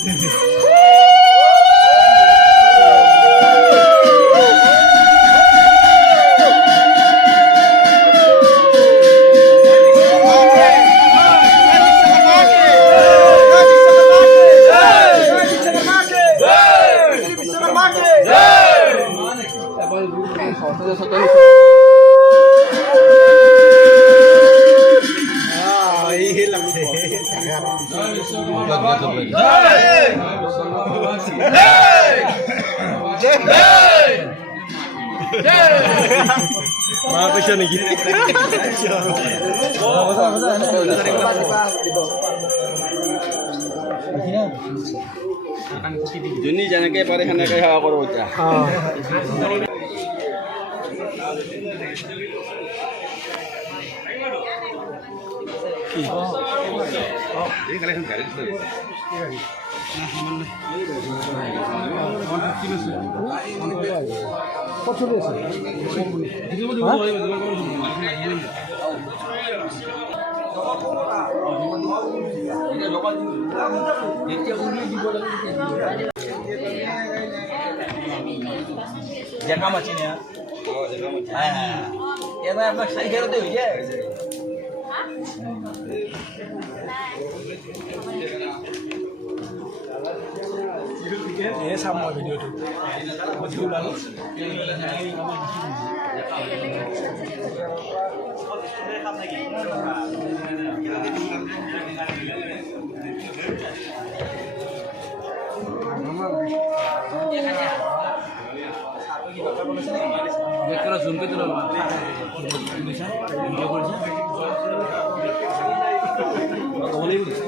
Mga siya nih. Juni jangan kayak parehan kayak aku roja. Ini kalian garis tuh. Jaga macam ni ya. Oh, jaga macam. Ya, मैं अपना सही करो तो हो जाए. ये sama video tu. Betul lalu. Kalau zoom ke tu lah. Bisa? Video call sah? Boleh boleh.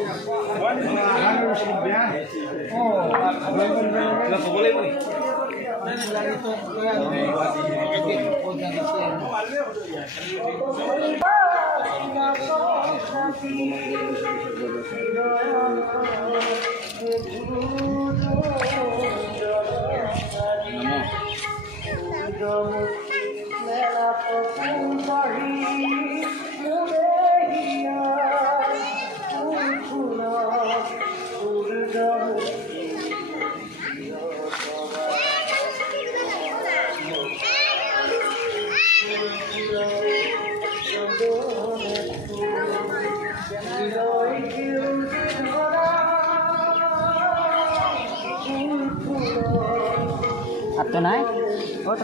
Oh, boleh boleh. Atau naik? Oh,